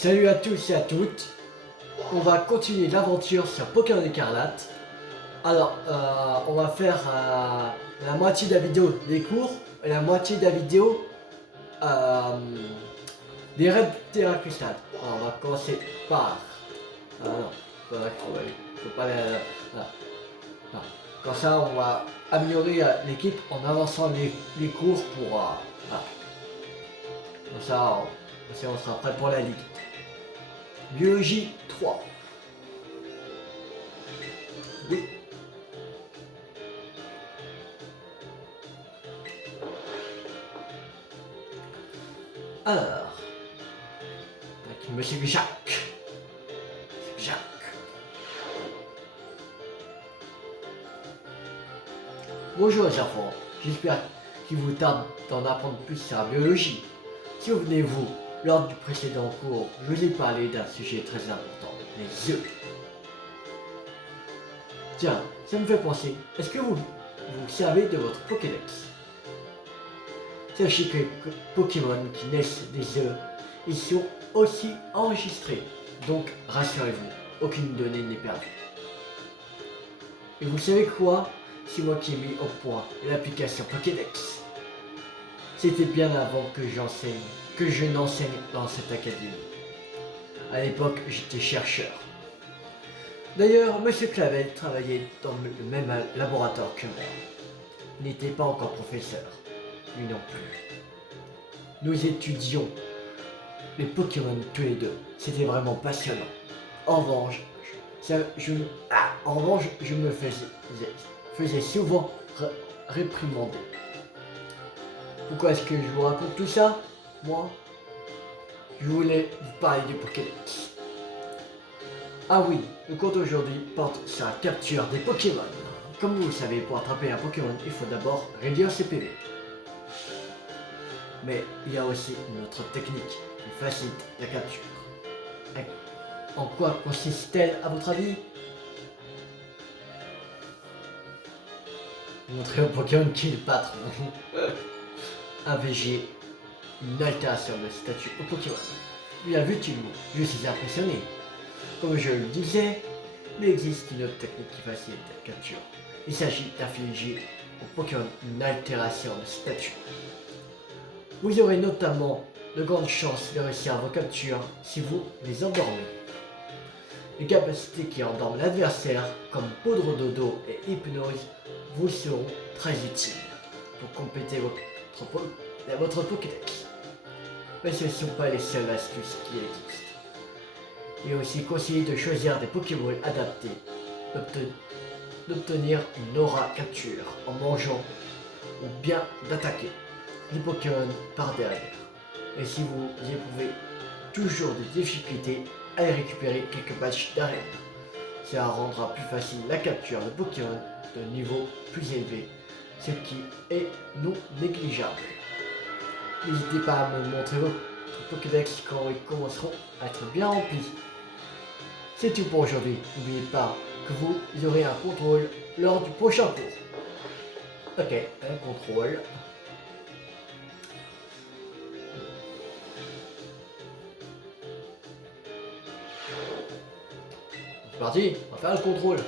Salut à tous et à toutes. On va continuer l'aventure sur Pokémon Écarlate. Alors, on va faire la moitié de la vidéo des cours et la moitié de la vidéo euh, des raids Terra Cristal. Alors, on va commencer par... Ah non, faut pas voilà. Non. Comme ça, on va améliorer l'équipe en avançant les cours pour... voilà. Comme ça, on sera prêt pour la ligue. Biologie 3. Oui. Alors, avec Monsieur Jacques. Jacques. Bonjour les enfants, j'espère qu'il vous tarde d'en apprendre plus sur la biologie. Souvenez-vous, lors du précédent cours, je vous ai parlé d'un sujet très important, les œufs. Tiens, ça me fait penser, est-ce que vous savez de votre Pokédex? Sachez que les Pokémon qui naissent des œufs, ils sont aussi enregistrés. Donc rassurez-vous, aucune donnée n'est perdue. Et vous savez quoi? C'est moi qui ai mis au point l'application Pokédex. C'était bien avant que je n'enseigne dans cette académie. À l'époque, j'étais chercheur. D'ailleurs, Monsieur Clavel travaillait dans le même laboratoire que moi. Il n'était pas encore professeur. Lui non plus. Nous étudions les Pokémon tous les deux. C'était vraiment passionnant. En revanche, je me faisais souvent réprimander. Pourquoi est-ce que je vous raconte tout ça? Moi, je voulais vous parler du Pokédex. Ah oui, le compte aujourd'hui porte sur la capture des Pokémon. Comme vous le savez, pour attraper un Pokémon, il faut d'abord réduire ses PV. Mais il y a aussi une autre technique qui facilite la capture. En quoi consiste-t-elle à votre avis? Montrer au Pokémon qui est le patron. AVG, une altération de statut au Pokémon. Bien vu, Tilou, je suis impressionné. Comme je le disais, il existe une autre technique qui facilite la capture. Il s'agit d'infliger au Pokémon une altération de statut. Vous aurez notamment de grandes chances de réussir vos captures si vous les endormez. Les capacités qui endorment l'adversaire, comme Poudre Dodo et Hypnose, vous seront très utiles pour compléter votre Pokédex. Mais ce ne sont pas les seules astuces qui existent. Il est aussi conseillé de choisir des Pokémon adaptés, d'obtenir une aura capture en mangeant ou bien d'attaquer les Pokémon par derrière. Et si vous éprouvez toujours des difficultés à récupérer quelques badges d'arène, cela rendra plus facile la capture de Pokémon de niveau plus élevé, ce qui est non négligeable. N'hésitez pas à me montrer votre Pokédex quand ils commenceront à être bien remplis. C'est tout pour aujourd'hui. N'oubliez pas que vous aurez un contrôle lors du prochain cours. Ok, un contrôle. C'est parti, on va faire le contrôle.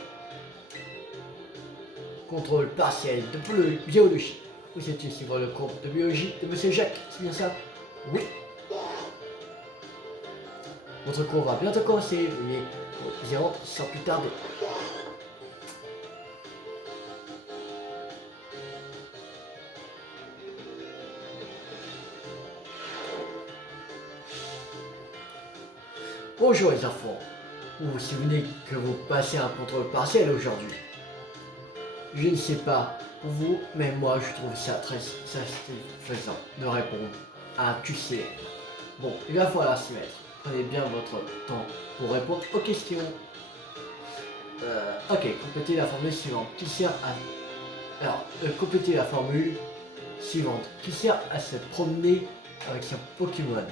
Contrôle partiel de biologie. Vous étiez suivre le cours de biologie de Monsieur Jacques, c'est bien ça? Oui. Votre cours va bientôt commencer, veuillez y rentrer sans plus tarder. Bonjour les enfants. Vous vous souvenez que vous passez un contrôle partiel aujourd'hui? Je ne sais pas pour vous, mais moi je trouve ça très satisfaisant de répondre à un QCM. Bon, il va falloir s'y mettre. Prenez bien votre temps pour répondre aux questions. Ok, complétez la formule suivante qui sert à... Alors, complétez la formule suivante qui sert à se promener avec son Pokémon.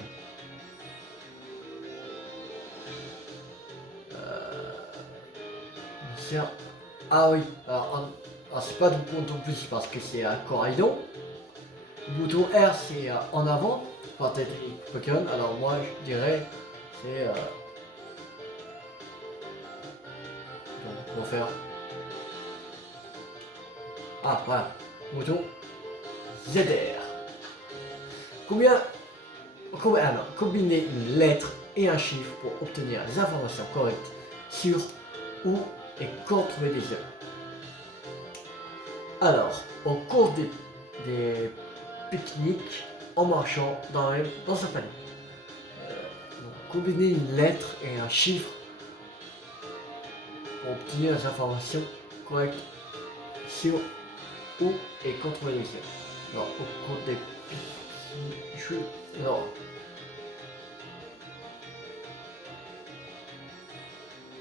Ah oui, alors c'est pas du bouton plus parce que c'est un Coraidon. Le bouton R c'est en avant, pour tête Pokémon. Alors moi je dirais C'est donc, on va faire. Ah voilà, bouton ZR. Combiner une lettre et un chiffre pour obtenir les informations correctes sur où et quand trouver des œufs. Alors, au cours des pique-niques en marchant dans un panier. Donc, combiner une lettre et un chiffre pour obtenir les informations correctes sur où et quand trouver les œufs. Alors, au cours des pique-niques. Non.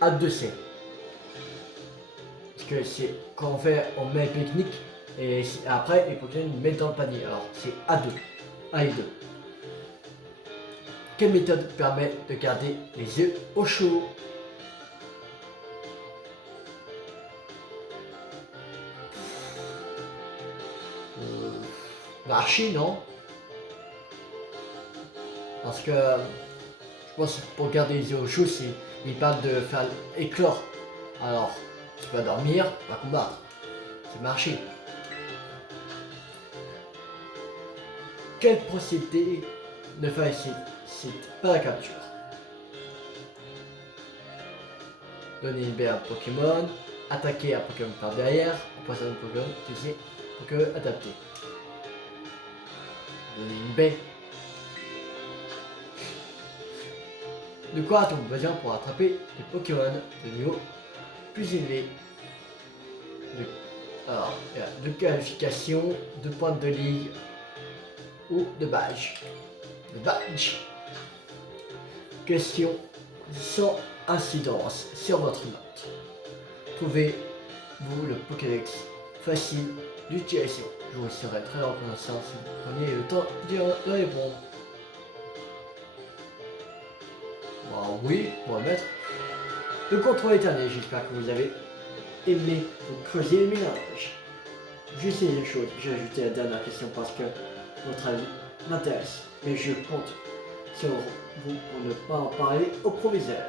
A2C. Parce que c'est quand on met un pique-nique et après les Pokémon ils mettent dans le panier. Alors c'est A2. A et 2. Quelle méthode permet de garder les œufs au chaud? Marcher, non? Parce que je pense que pour garder les œufs au chaud, il parle de faire éclore. Alors, tu vas dormir, tu vas combattre. C'est marcher. Quel procédé ne facilite pas la capture? Donner une baie à un Pokémon, attaquer un Pokémon par derrière, empoisonner un Pokémon, utiliser un Pokémon adapté. Donner une baie. De quoi a-t-on besoin pour attraper des Pokémon de niveau plus élevé? Alors, il y a de qualification, de pointes de ligue ou de badge. De badge. Question sans incidence sur votre note. Trouvez-vous le Pokédex facile d'utilisation? Je vous serai très reconnaissant si vous preniez le temps de répondre. Bon, oui, on va mettre le contrôle éternel. J'espère que vous avez aimé creuser le mélange. Juste une chose, j'ai ajouté la dernière question parce que votre avis m'intéresse, mais je compte sur vous pour ne pas en parler au proviseur.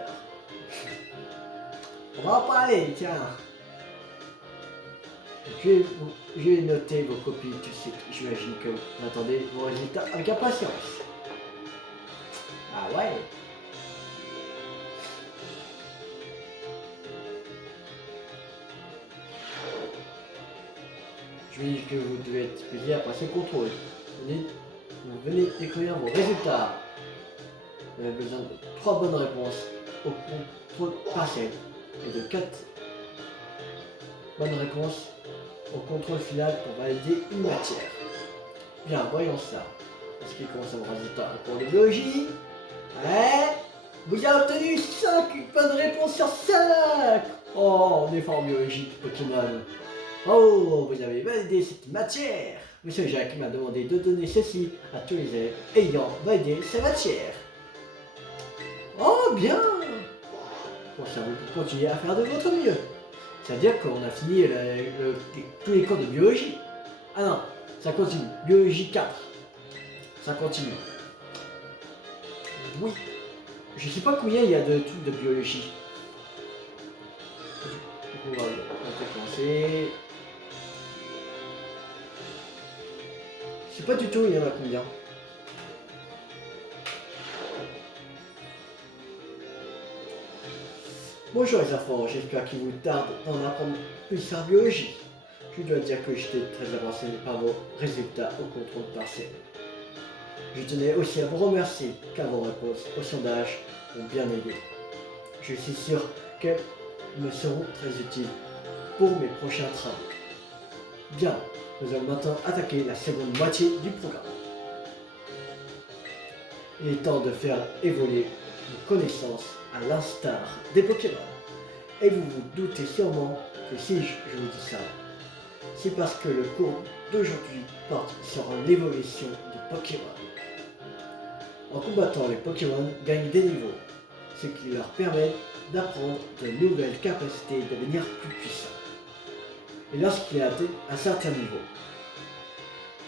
On va en parler, tiens. Je vais noter vos copies tout de suite. J'imagine que vous attendez vos résultats avec impatience. Ah ouais. Je me dis que vous devez être expédié après ce contrôle. Vous venez découvrir vos résultats. Vous avez besoin de 3 bonnes réponses au contrôle partiel et de 4 bonnes réponses au contrôle final pour valider une matière. Bien, voyons ça. Est-ce qu'il commence à vos résultats au cours de biologie? Ouais. Vous avez obtenu 5 bonnes réponses sur 5. Oh, on est fort en biologie, Pokémon. Oh, vous avez validé cette matière. Monsieur Jacques m'a demandé de donner ceci à tous les élèves ayant validé ces matières. Oh, bien. Bon, ça vous continuer à faire de votre mieux. C'est-à-dire qu'on a fini tous les cours de biologie. Ah non, ça continue. Biologie 4. Ça continue. Oui. Je sais pas combien il y a de trucs de biologie. Du coup, on va commencer. Je sais pas du tout il y en a combien. Bonjour les enfants, j'espère qu'il vous tarde d'en apprendre plus sur la biologie. Je dois dire que j'étais très avancé par vos résultats au contrôle partiel. Je tenais aussi à vous remercier car vos réponses au sondage m'ont bien aidé. Je suis sûr qu'elles me seront très utiles pour mes prochains travaux. Bien, nous allons maintenant attaquer la seconde moitié du programme. Il est temps de faire évoluer nos connaissances à l'instar des Pokémon. Et vous vous doutez sûrement que si je vous dis ça, c'est parce que le cours d'aujourd'hui porte sur l'évolution des Pokémon. En combattant les Pokémon gagnent des niveaux, ce qui leur permet d'apprendre de nouvelles capacités et de devenir plus puissants. Et lorsqu'ils atteignent un certain niveau,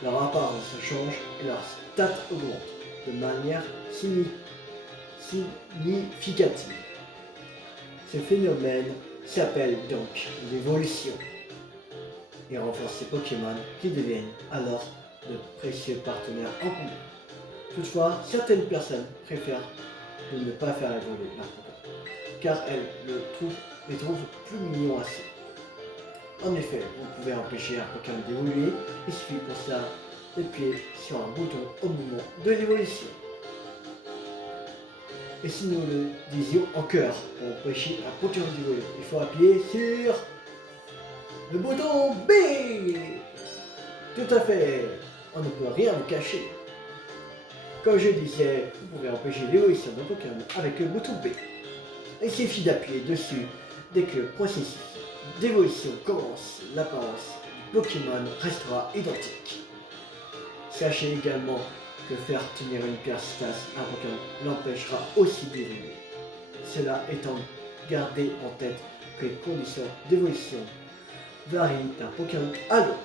leur apparence change et leur stats augmente de manière significative. Ce phénomène s'appelle donc l'évolution et renforce ces Pokémon qui deviennent alors de précieux partenaires en commun. Toutefois, certaines personnes préfèrent de ne pas faire évoluer leur Pokémon, car elles les trouvent plus mignons ainsi. En effet, vous pouvez empêcher un Pokémon d'évoluer, il suffit pour cela d'appuyer sur un bouton au moment de l'évolution. Et si nous le disions en cœur, pour empêcher un Pokémon d'évoluer, il faut appuyer sur le bouton B. Tout à fait, on ne peut rien vous cacher. Comme je disais, vous pouvez empêcher l'évolution d'un Pokémon avec le bouton B. Il suffit d'appuyer dessus dès que le processus d'évolution commence. L'apparence du Pokémon restera identique. Sachez également que faire tenir une pierre stase à un Pokémon l'empêchera aussi d'évoluer. Cela étant gardé en tête que les conditions d'évolution varient d'un Pokémon à l'autre.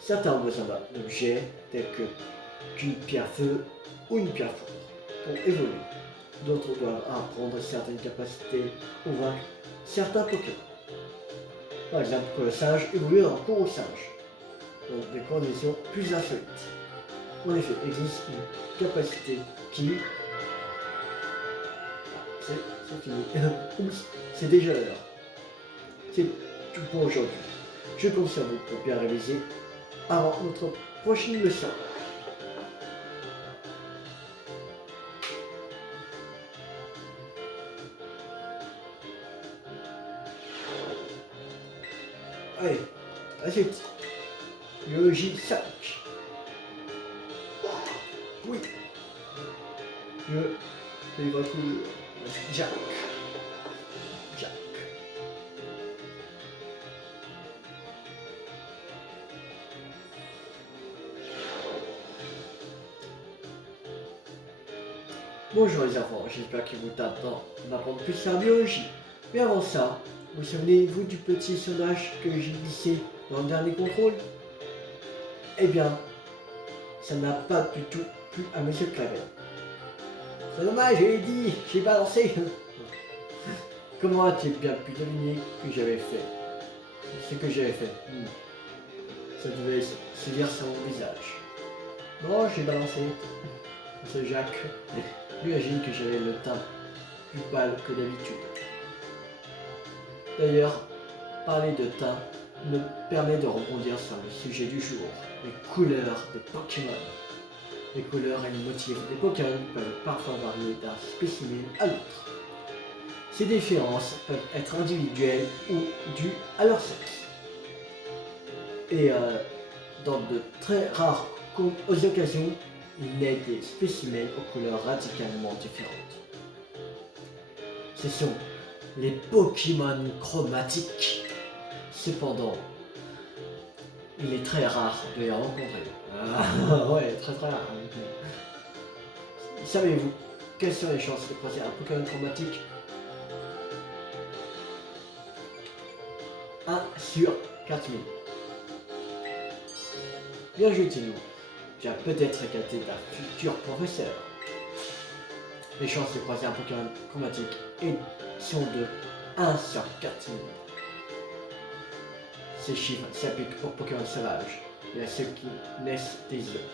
Certains ont besoin d'un objet tel qu'une pierre feu ou une pierre foudre pour évoluer. D'autres doivent apprendre certaines capacités ou vaincre certains Pokémon. Par exemple, que le singe évolue en cours au singe, dans des conditions plus insolites. En effet, il existe une capacité qui... c'est fini. Oups, c'est déjà l'heure. C'est tout pour aujourd'hui. Je compte sur vous pour bien réviser avant notre prochaine leçon. Allez, à la suite. Biologie 5. Oui. Je votre Jack. Jack. Bonjour les enfants, j'espère qu'il vous tarde d'apprendre plus la biologie. Mais avant ça, vous souvenez-vous du petit sondage que j'ai glissé dans le dernier contrôle? Eh bien, ça n'a pas du tout plu à Monsieur Clavel. C'est dommage, j'ai balancé. Comment a-t-il bien pu deviner que j'avais fait ce que j'avais fait? Ça devait se lire sur mon visage. Bon, j'ai balancé. C'est Jacques. J'imagine que j'avais le teint plus pâle que d'habitude. D'ailleurs, parler de teint me permet de rebondir sur le sujet du jour, les couleurs des Pokémon. Les couleurs et les motifs des Pokémon peuvent parfois varier d'un spécimen à l'autre. Ces différences peuvent être individuelles ou dues à leur sexe. Et dans de très rares occasions, il naît des spécimens aux couleurs radicalement différentes. Ce sont les Pokémon chromatiques. Cependant, il est très rare de les rencontrer. Ouais, très rare. Savez-vous quelles sont les chances de croiser un Pokémon chromatique? 1 sur 4000. Bien joué, Tino. Tu as peut-être éclaté ta future professeur. Les chances de croiser un Pokémon chromatique sont de 1 sur 4000. Ces chiffres s'appliquent aux Pokémon sauvages et à ceux qui naissent des œufs.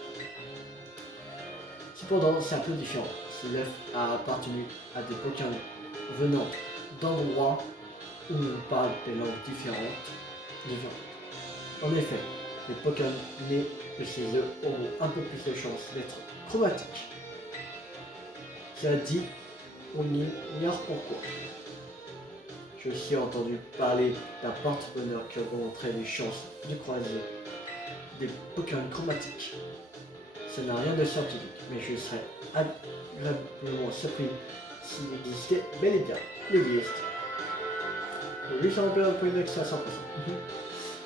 Cependant, c'est un peu différent. Si l'œuf a appartenu à des Pokémon venant d'endroits où on parle des langues différentes. En effet, les Pokémon nés de ces œufs auront un peu plus de chances d'être chromatiques. Cela dit, on ignore pourquoi. J'ai aussi entendu parler d'un porte-bonheur qui augmenterait les chances de croiser des Pokémon chromatiques. Ça n'a rien de scientifique, mais je serais agréablement surpris s'il existait bel et bien. Il existe. Oui, ça m'appelle un peu une accès à 100%.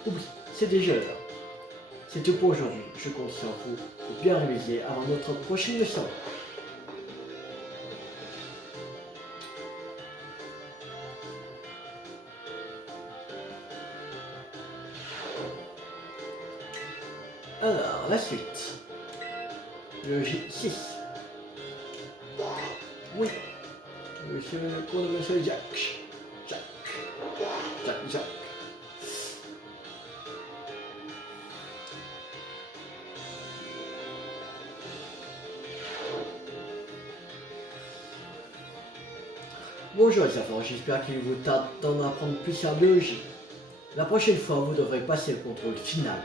Oublie, c'est déjà l'heure. C'est tout pour aujourd'hui. Je compte sur vous pour bien réviser avant notre prochaine leçon. Alors, la suite. Biologie 6. Oui, Monsieur le comte de Monsieur Jack. Jack. Jack, Jack. Bonjour les enfants, j'espère qu'il vous tarde d'en apprendre plus sur la biologie. La prochaine fois, vous devrez passer le contrôle final.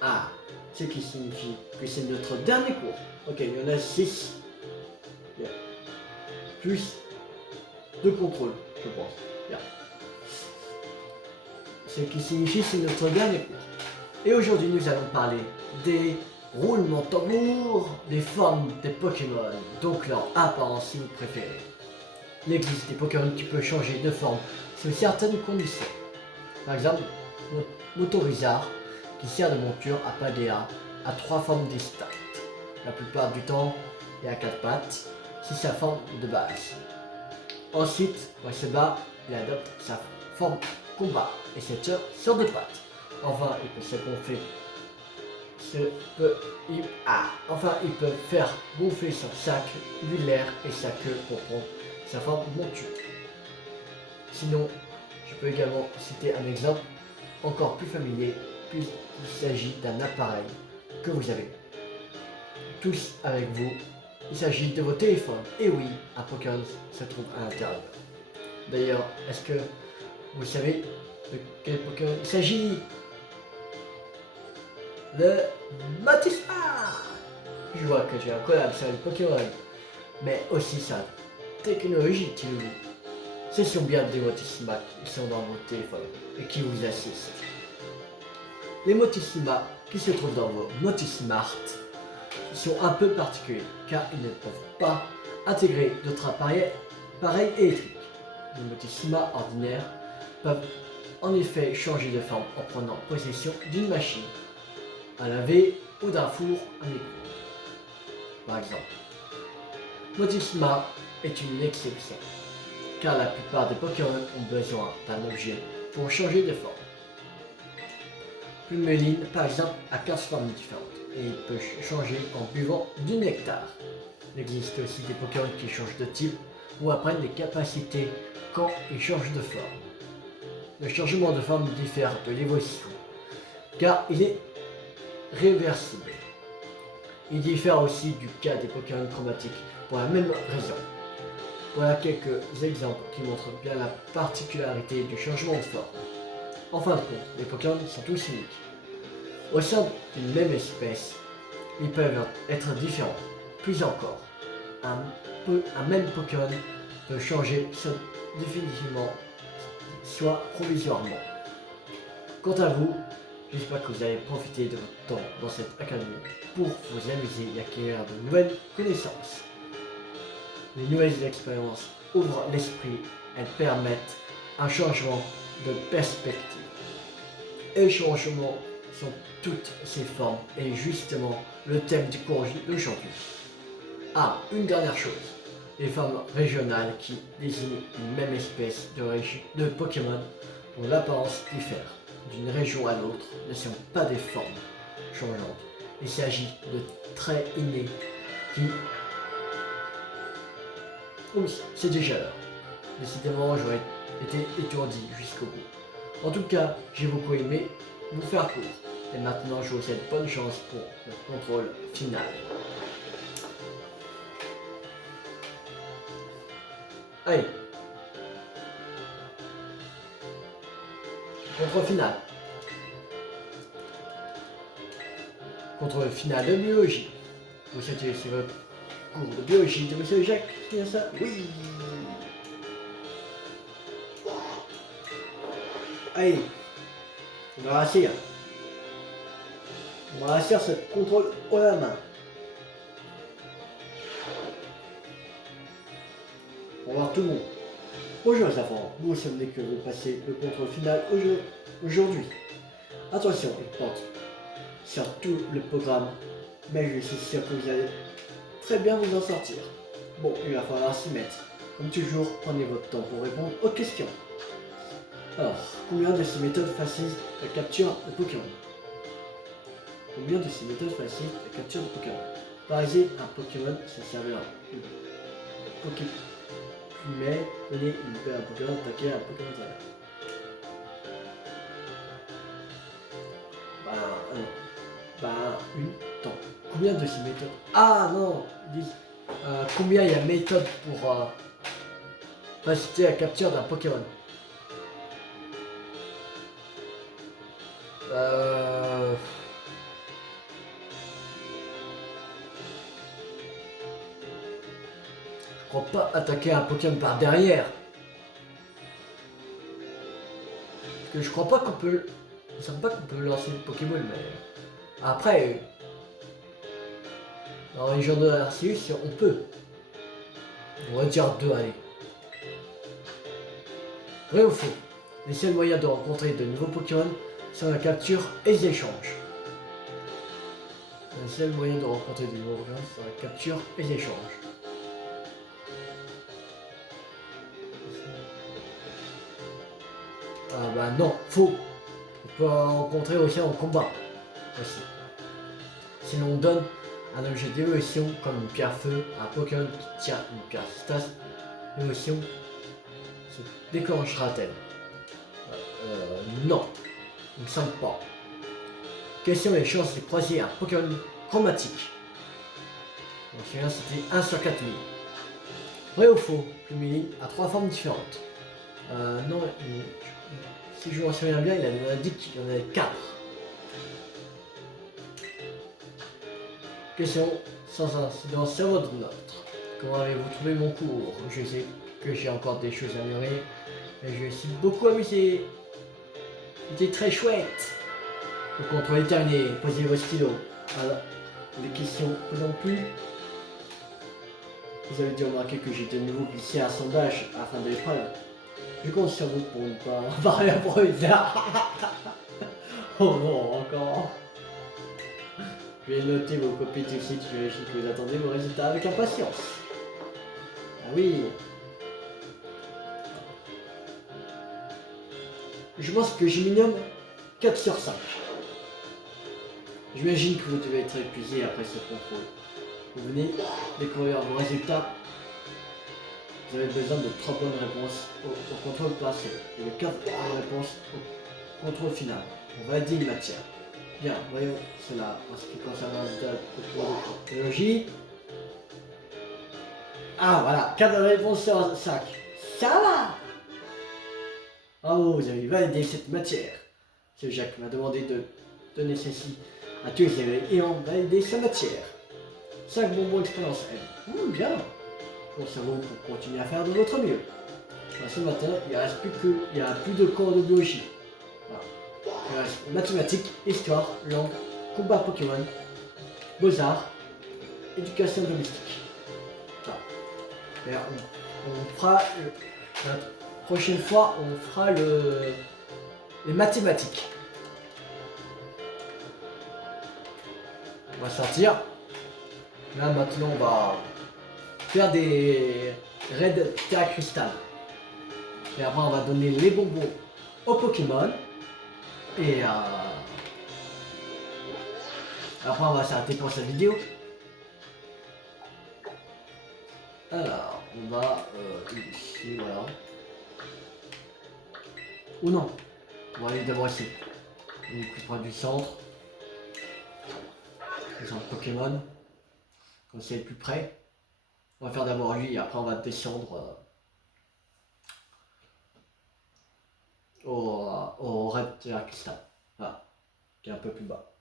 Ah, ce qui signifie que c'est notre dernier cours. Ok, il y en a 6. Bien. Plus 2 contrôles, je pense. Bien. Ce qui signifie que c'est notre dernier cours. Et aujourd'hui, nous allons parler des roulements de tambour, des formes des Pokémon, donc leur apparence si vous préférez. Il existe des Pokémon qui peuvent changer de forme sous certaines conditions. Par exemple, Motorizard, qui sert de monture à Paldea, a 3 formes distinctes. La plupart du temps, il a 4 pattes, c'est sa forme de base. Ensuite, quand il se bat, il adopte sa forme combat et cette sur 2 pattes. Enfin, il peut se gonfler. Enfin, il peut faire gonfler son sac, lui l'air et sa queue pour prendre sa forme monture. Sinon, je peux également citer un exemple encore plus familier, puisqu'il s'agit d'un appareil que vous avez tous avec vous. Il s'agit de vos téléphones. Et oui, un Pokémon se trouve à l'intérieur. D'ailleurs, est-ce que vous savez de quel Pokémon il s'agit? Le Motisma. Je vois que j'ai un collab sur le Pokémon, mais aussi sa technologie, tu vois. Ce sont bien des Motisma qui sont dans vos téléphones et qui vous assistent. Les Motisma qui se trouvent dans vos Motismart sont un peu particuliers car ils ne peuvent pas intégrer d'autres appareils électriques. Les Motisma ordinaires peuvent en effet changer de forme en prenant possession d'une machine, un laver ou d'un four à micro-ondes. Par exemple, Motisma est une exception car la plupart des Pokémon ont besoin d'un objet pour changer de forme. Plumeline, par exemple, a 15 formes différentes et il peut changer en buvant du nectar. Il existe aussi des Pokémon qui changent de type ou apprennent des capacités quand ils changent de forme. Le changement de forme diffère de l'évolution car il est réversible. Il diffère aussi du cas des Pokémon chromatiques pour la même raison. Voilà quelques exemples qui montrent bien la particularité du changement de forme. En fin de compte, les Pokémon sont tous uniques. Au sein d'une même espèce, ils peuvent être différents. Plus encore, un même Pokémon peut changer soit définitivement, soit provisoirement. Quant à vous, j'espère que vous allez profiter de votre temps dans cette académie pour vous amuser et acquérir de nouvelles connaissances. Les nouvelles expériences ouvrent l'esprit, elles permettent un changement de perspective. Et les changements sont toutes ces formes et justement le thème du cours d'aujourd'hui. Ah, une dernière chose, les formes régionales qui désignent une même espèce de Pokémon dont l'apparence diffère d'une région à l'autre ne sont pas des formes changeantes. Il s'agit de traits innés qui... Oui, c'est déjà l'heure. Décidément, j'aurais été étourdi jusqu'au bout. En tout cas, j'ai beaucoup aimé vous faire court. Et maintenant, je vous souhaite bonne chance pour le contrôle final. Allez. Contrôle final. Contrôle final de biologie. Vous souhaitez c'est votre cours de biologie de Monsieur Jacques, c'est bien ça? Oui. Allez. On va rassurer. On va rassurer ce contrôle haut la main. Pour voir tout le monde. Bonjour les enfants, vous savez que vous passez le contrôle final aujourd'hui. Attention, il porte sur tout le programme, mais je suis sûr que vous allez très bien vous en sortir. Bon, il va falloir s'y mettre. Comme toujours, prenez votre temps pour répondre aux questions. Alors, combien de ces méthodes facilitent la capture de Pokémon? Combien de ces méthodes facilitent la capture de Pokémon? Pariser un Pokémon, ça servait à Mais donner une paire à Pokémon, attaquer un Pokémon ça. Non. Une. Attends. Combien de ces méthodes? Ah non, ils disent combien il y a de méthodes pour faciliter la capture d'un Pokémon. Je crois pas attaquer un Pokémon par derrière. Parce que je crois pas qu'on peut. Il me semble pas qu'on peut lancer le Pokémon, mais. Après. Dans les région de Arceus, on peut. On va dire 2, allez. Vrai ou faux? Les seuls moyens de rencontrer de nouveaux Pokémon sont la capture et les échanges. Les seuls moyens de rencontrer de nouveaux Pokémon sont la capture et les échanges. Ah bah non, faux. On peut en rencontrer aussi en combat. Aussi. Si l'on donne un objet d'évolution comme une pierre feu à un Pokémon qui tient une pierre stas, l'évolution se déclenchera-t-elle? Non, il ne me semble pas. Quelles sont les chances de croiser un Pokémon chromatique? Donc celui-là c'était 1 sur 4000. Vrai ou faux? Pluméline a 3 formes différentes. Non, si je me souviens bien, il a dit qu'il y en avait 4. Question sans incident sur votre note. Comment avez-vous trouvé mon cours? Je sais que j'ai encore des choses à améliorer, mais je me suis beaucoup amusé. C'était très chouette. Le contrôle est terminé. Posez vos stylos. Alors, les questions non plus. Vous avez dû remarquer que j'ai de nouveau glissé un sondage à la fin de l'épreuve. Je compte sur vous pour ne pas parler à Oh non, encore. Je vais noter vos copies du site, j'imagine que vous attendez vos résultats avec impatience. Ah oui. Je pense que j'ai minimum 4 sur 5. J'imagine que vous devez être épuisé après ce contrôle. Vous venez découvrir vos résultats. Vous avez besoin de 3 bonnes réponses au contrôle passé et de 4 bonnes réponses au contrôle final. On va aider une matière. Bien, voyons cela en ce qui concerne un résultat de biologie. Ah voilà, 4 réponses sur 5. Ça va! Oh, vous avez validé cette matière. M. Jacques m'a demandé de donner ceci à tous les élèves et ont validé sa matière. 5 bonbons expérience M. Bien. Conservez-vous pour continuer à faire de votre mieux. Ce matin, il n'y a plus de cours de biologie. Voilà. Il reste mathématiques, histoire, langue, combat Pokémon, beaux-arts, éducation domestique. Voilà. On fera la prochaine fois, on fera les mathématiques. On va sortir. Là maintenant, on va faire des raids Terra Cristal. Et après, on va donner les bonbons aux Pokémon. Et après, on va s'arrêter pour cette vidéo. Alors, on va ici, voilà. Ou non, on va aller d'abord ici. On est plus près du centre. Le centre Pokémon. Comme c'est le plus près. On va faire d'abord lui et après on va descendre au Red Terra Cristal. Voilà, qui est un peu plus bas.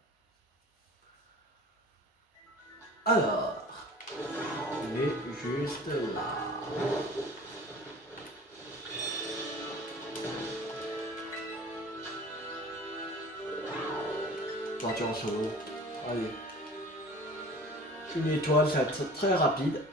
Alors, il est juste là. Partir en solo. Allez. Une étoile, ça va être très rapide.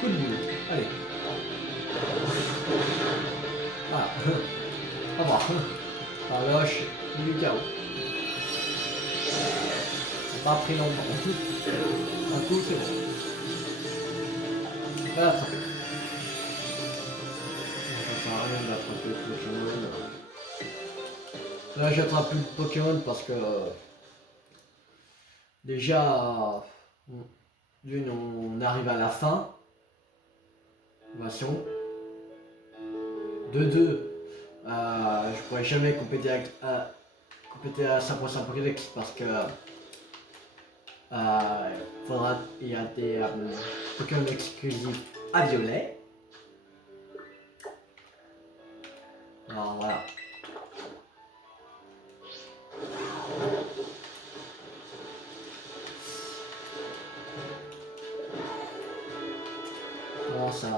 Coup de boule. Allez. Au revoir. Horloge du chaos. Ça n'a pas pris longtemps. Un coup, c'est bon. On va l'attraper. Ça sert à rien d'attraper le Pokémon. Là, j'attrape plus de Pokémon parce que déjà, d'une, on arrive à la fin. De deux, je pourrais jamais compléter à 100% Pokédex parce que il y a des Pokémon exclusifs à violet. Alors voilà. Alors ça.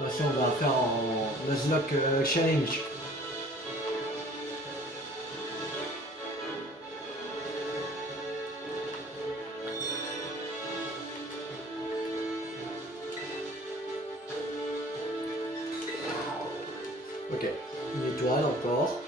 Voici, on va faire en Nuzlocke Challenge. Ok, une étoile encore.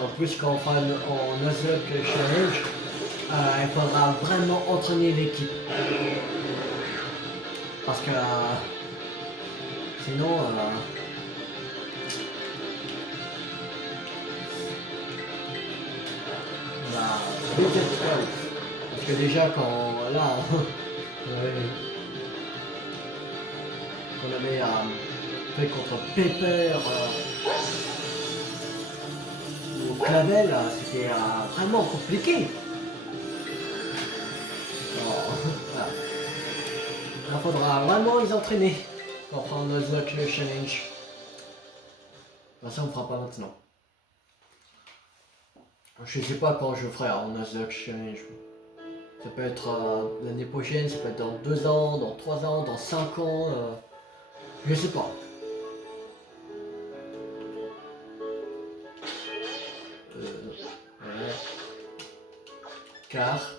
En plus, quand on fera en Nuzlocke Challenge, il faudra vraiment entraîner l'équipe. Parce que sinon, vite être KO. Parce que déjà, quand là, qu'on avait fait contre Pepper ou Clavel, c'était vraiment compliqué. Alors, voilà. Il faudra vraiment les entraîner pour prendre le Nuzlocke Challenge. Ça, on ne fera pas maintenant. Je sais pas quand je ferai en Nuzlocke Challenge. Ça peut être l'année prochaine, ça peut être dans 2 ans, dans 3 ans, dans 5 ans. Je sais pas. Ouais. Carte.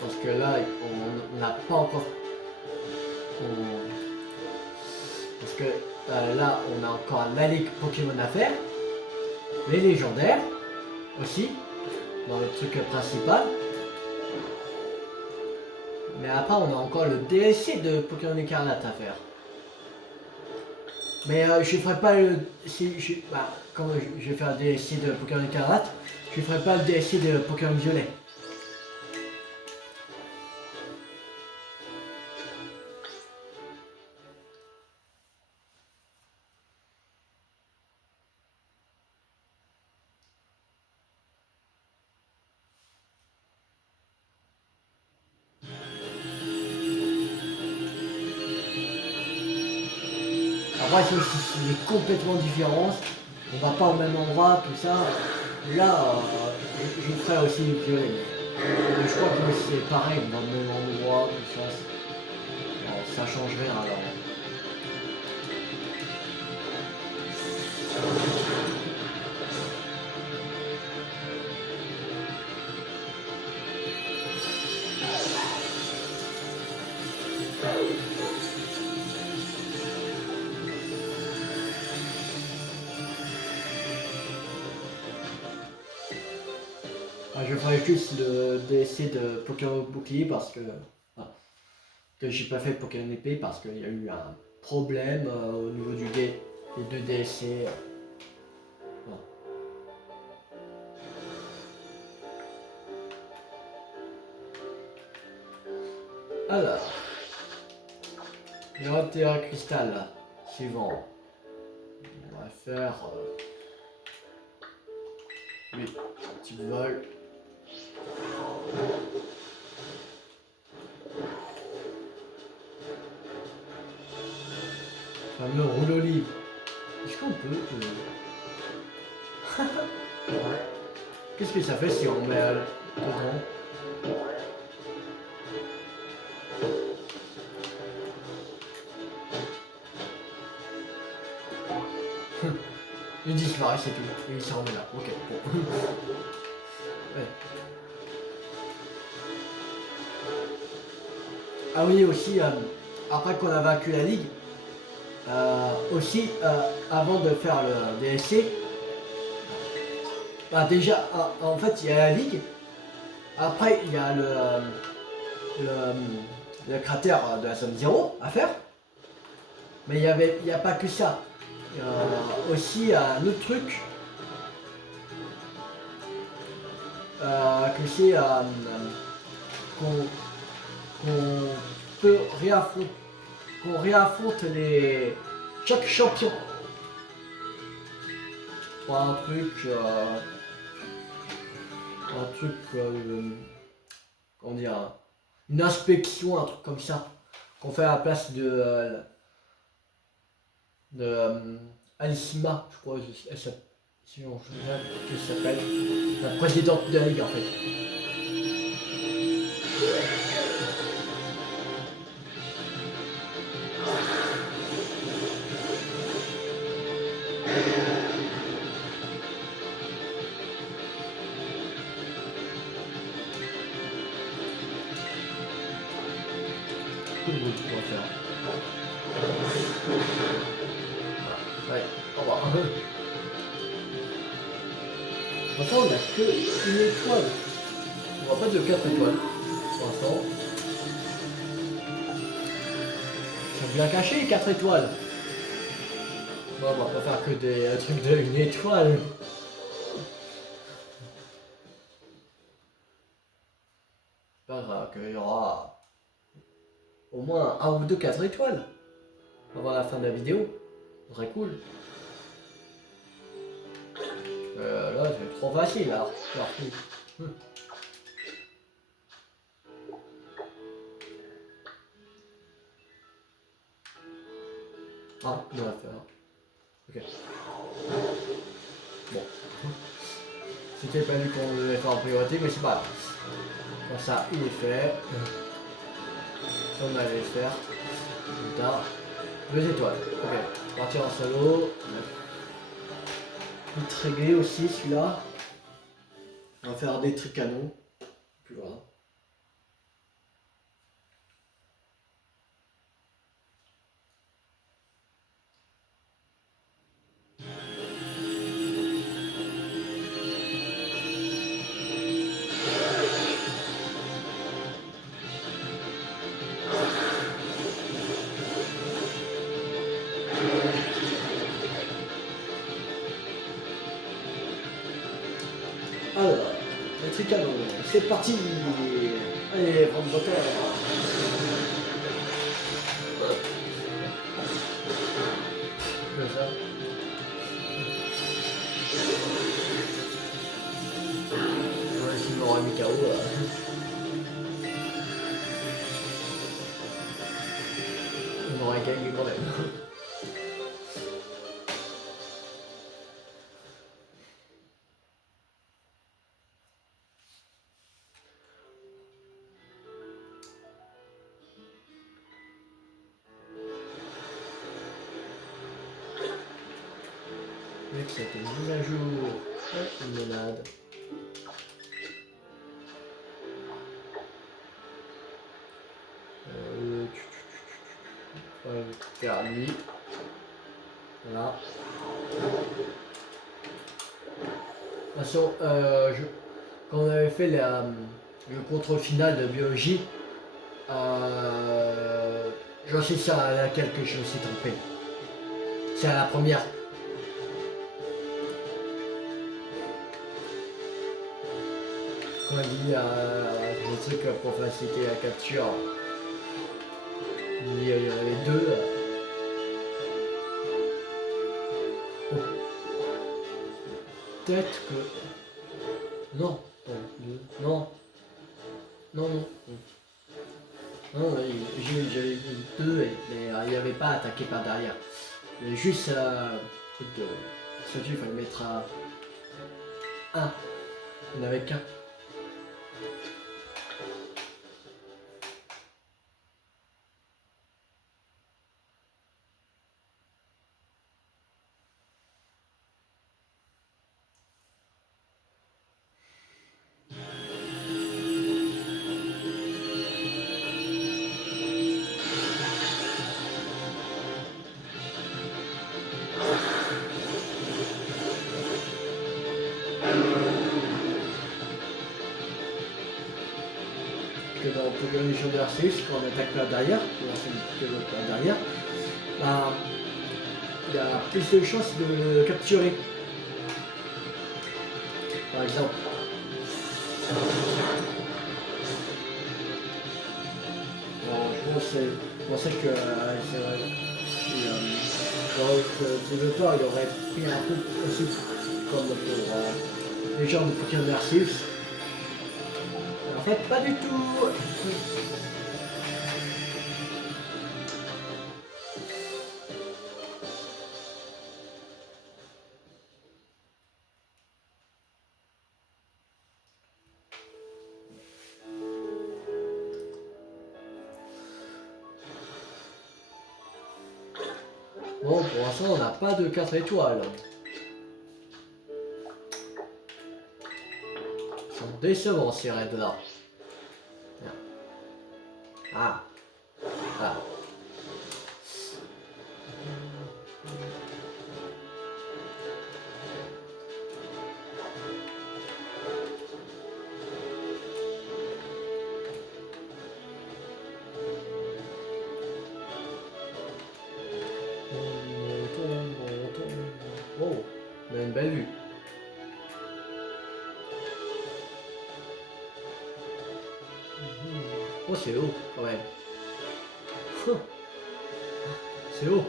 Parce que là, on n'a pas encore... Parce que là, on a encore la ligue Pokémon à faire. Les légendaires aussi, dans les trucs principaux. Mais après, on a encore le DLC de Pokémon Écarlate à faire. Mais je ferai pas le... Quand je vais faire le DLC de Pokémon Écarlate, je ferai pas le DLC de Pokémon Violet. Après, c'est complètement différent. On va pas au même endroit, tout ça. Là, je ferai aussi le violet. Je crois que c'est pareil, on va au même endroit, tout ça. Alors, ça change rien alors. Je ferai juste le DLC de Pokémon Bouclier parce que j'ai pas fait Pokémon Épée parce qu'il y a eu un problème au niveau des deux DLC. Voilà. Alors, le Terra Cristal suivant. va faire oui, un petit vol. Fameux rouleau libre. Est-ce qu'on peut Qu'est-ce que ça fait si on met dedans? Il disparaît, c'est tout. Et il s'en remet là. Ok, bon. Ouais. Ah oui, aussi, après qu'on a vaincu la ligue, aussi, avant de faire le DLC, bah déjà, en fait, il y a la ligue. Après, il y a le cratère de la zone 0 à faire. Mais il n'y a pas que ça. Il y a aussi un autre truc. Que c'est qu'on qu'on peut réaffronter, qu'on réaffronte chaque champion. Pour un truc, comment dire, une inspection, un truc comme ça, qu'on fait à la place de Alissima, je crois, si on s'appelle, la présidente de la ligue en fait. On va faire. Ouais, au revoir. Enfin, on n'a que une étoile. On va pas de 4 étoiles pour l'instant. C'est bien caché, 4 étoiles. Bon, on va pas faire que des trucs de 1 étoile. Pas grave, qu'il y aura au moins 1 ou 2 4 étoiles avant la fin de la vidéo. Très cool. Là, c'est trop facile, là. Ah, on va faire. Ok. Bon. C'était pas vu qu'on devait faire en priorité, mais c'est pas grave. Comme ça, il est fait. Ça, on allait le faire. Plus tard. 2 étoiles. Ok. Partir en solo. Vite réglé aussi, celui-là. On va faire des trucs canons. Puis voilà. Alors, les trucs canons. C'est parti. Allez, prendre moteur. Comme ça. Ouais, sinon on aurait mis KO. On aurait gagné quand même. Mec, ça a été mis à jour. Une menade. On va faire lui. Voilà. De toute façon, quand on avait fait le contrôle final de biologie, j'en sais ça à laquelle que je me suis trompé. C'est à la première. Quand il dit des trucs pour faciliter la capture, il y avait 2. Au peut-être que... Non, non, non, non. Non, j'avais mis 2, mais il n'y avait pas attaqué par derrière. Mais juste, truc de statut, il fallait mettre à 1. Il n'y en avait qu'un. Que dans Pokémon Légendaire Arceus, quand on attaque par derrière, par derrière, bah, il y a plus de chances de le capturer. Par exemple. Bon, je pensais que le développeur il aurait pris un peu aussi comme pour les gens de Pokémon Arceus. En fait, pas du tout. Bon, pour l'instant, on n'a pas de 4 étoiles. Ils sont décevants ces raids-là. Ah. Ah. Oh, on a une belle vue. Oh, c'est haut quand même. C'est haut.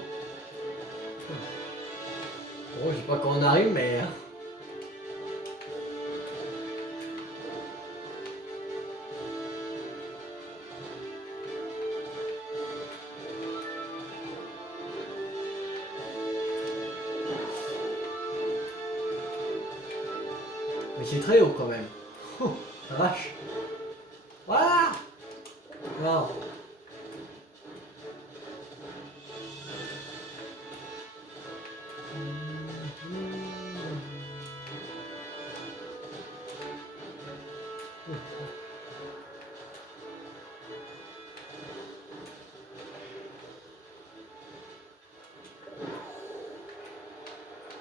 Bon, je sais pas quand on arrive, mais... Mais c'est très haut quand même. Oh, la vache. Voilà. Non.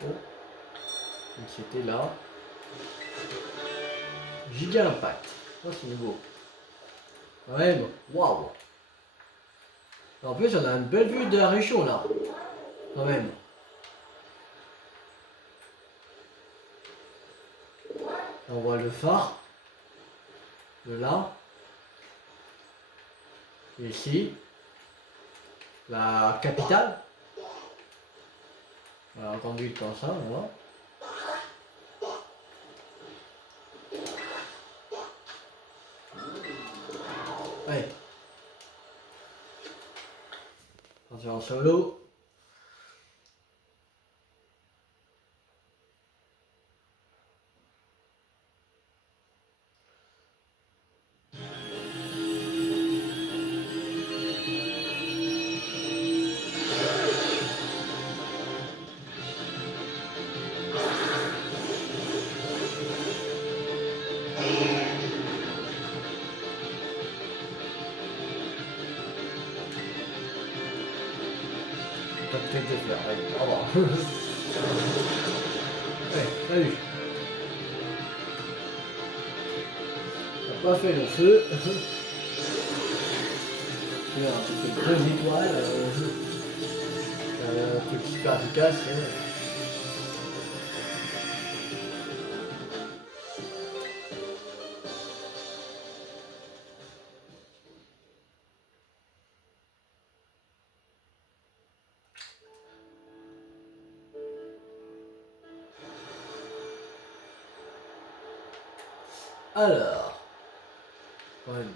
Oh. Donc c'était là. Giga Impact. Oh, c'est nouveau. Quand même. Waouh. En plus, on a une belle vue de la région là. Quand même. On voit le phare. De là. Et ici. La capitale. Voilà, on conduit comme ça, on voit. Ouais. Attention en solo. T'as peut-être de faire. Allez, au revoir. Ouais, salut. T'as pas fait le feu. Tu as un truc de 2 étoiles. Un truc super efficace. Alors, quand même,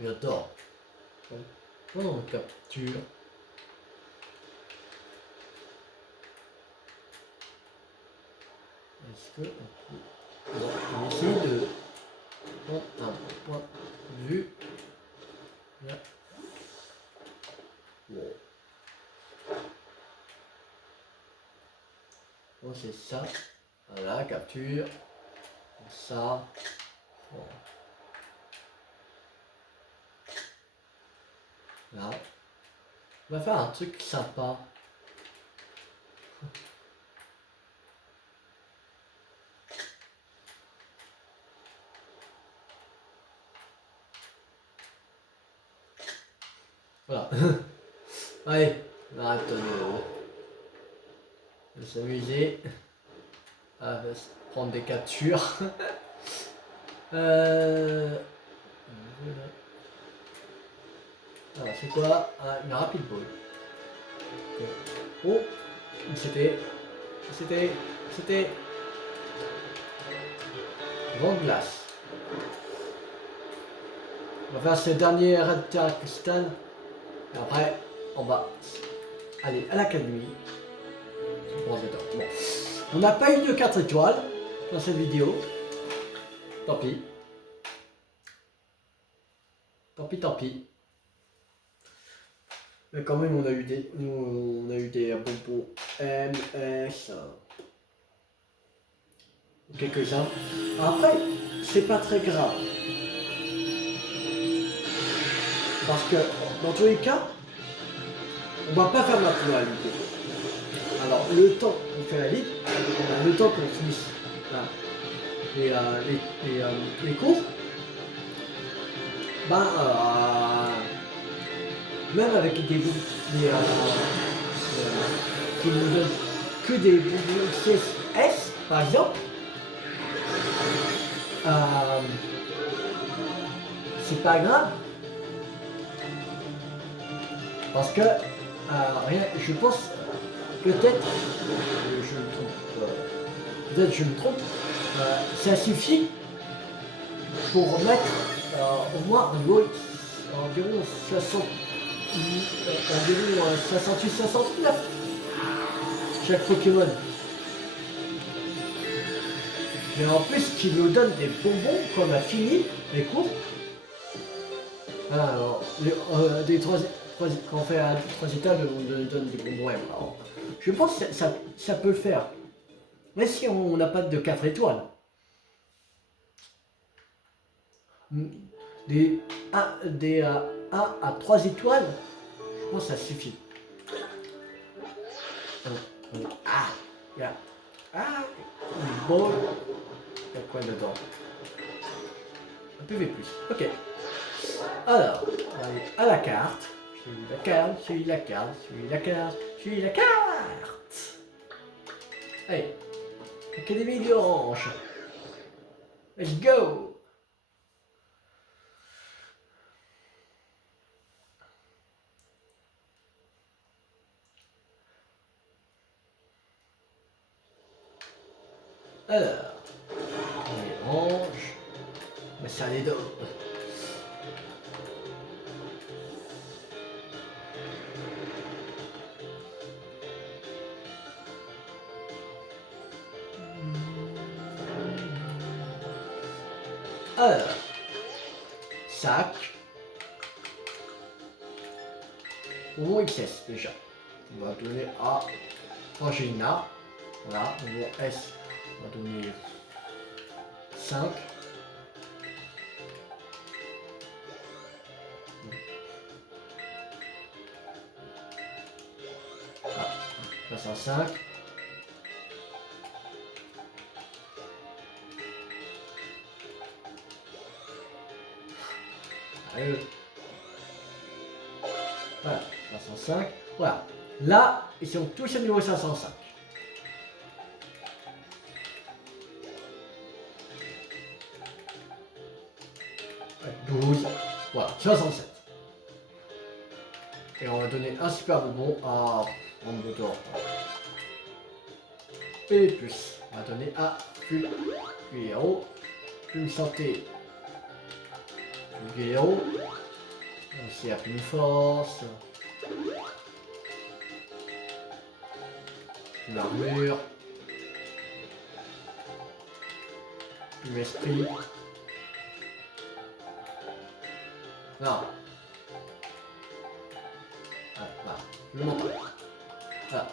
j'adore. On capture. Est-ce que on va essayer de prendre un point de vue là. Wow. Bon, c'est ça. Voilà, capture. Ça. Bon. Là. On va faire un truc sympa. Voilà. Allez, on arrête de s'amuser à prendre des captures. Alors, c'est quoi une rapide ball. Oh, c'était vent de glace. On va faire ce dernier attaque stun. Et après, on va aller à l'académie. Bon. On n'a pas eu de 4 étoiles dans cette vidéo. Tant pis. Tant pis. Mais quand même, on a eu des bonbons MS. Quelques-uns. Après, c'est pas très grave. Parce que, dans tous les cas, on va pas faire maintenant la ligue. Alors, le temps qu'on fait la ligue, le temps qu'on finisse les cours, même avec des qui nous donnent que des bonbons CSS, par exemple, c'est pas grave. Parce que, rien, je pense, peut-être je me trompe, ça suffit pour mettre au moins environ 68-69 chaque Pokémon. Mais en plus, qui nous donne des bonbons quand on a fini les cours. Alors, quand on fait à 3 étages, on nous donne des bonbons. Alors, je pense que ça peut le faire. Mais si on n'a pas de 4 étoiles. Des 1 à 3 étoiles, je pense que ça suffit. Une ball. Il y a quoi dedans? Un PV+. Ok. Alors, on va aller à la carte. Suis la carte. Allez. Académie d'Orange. Let's go. Alors, on orange. Mais ça les donne. Alors, sac. Bonbon XS déjà. On va donner à Angelina. Voilà, bonbon S. On va donner 5. Passe à 5. Allez. Voilà, 505. Voilà. Là, ils sont tous à niveau 505. Ouais, 12. Voilà, 67. Et on va donner un super bonbon à Dumbledore. Et plus, on va donner à Fulguro. plus me santé, plus les héros. Aussi à plus de force. Plus l'armure. Plus l'esprit. Non. Voilà, le mental. Voilà.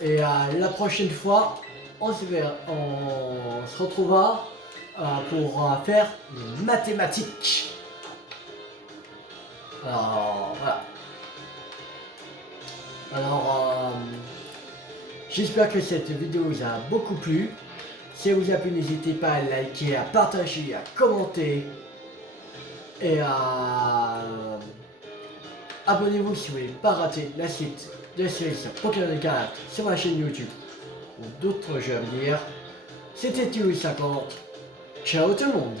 Et la prochaine fois, on se retrouvera pour faire les mathématiques. Alors, voilà. Alors, j'espère que cette vidéo vous a beaucoup plu. Si elle vous a plu, n'hésitez pas à liker, à partager, à commenter. Et à abonnez-vous si vous ne voulez pas rater la suite de série sur Pokémon Cartes sur ma chaîne YouTube ou d'autres jeux à venir. C'était Tio50. Ciao tout le monde.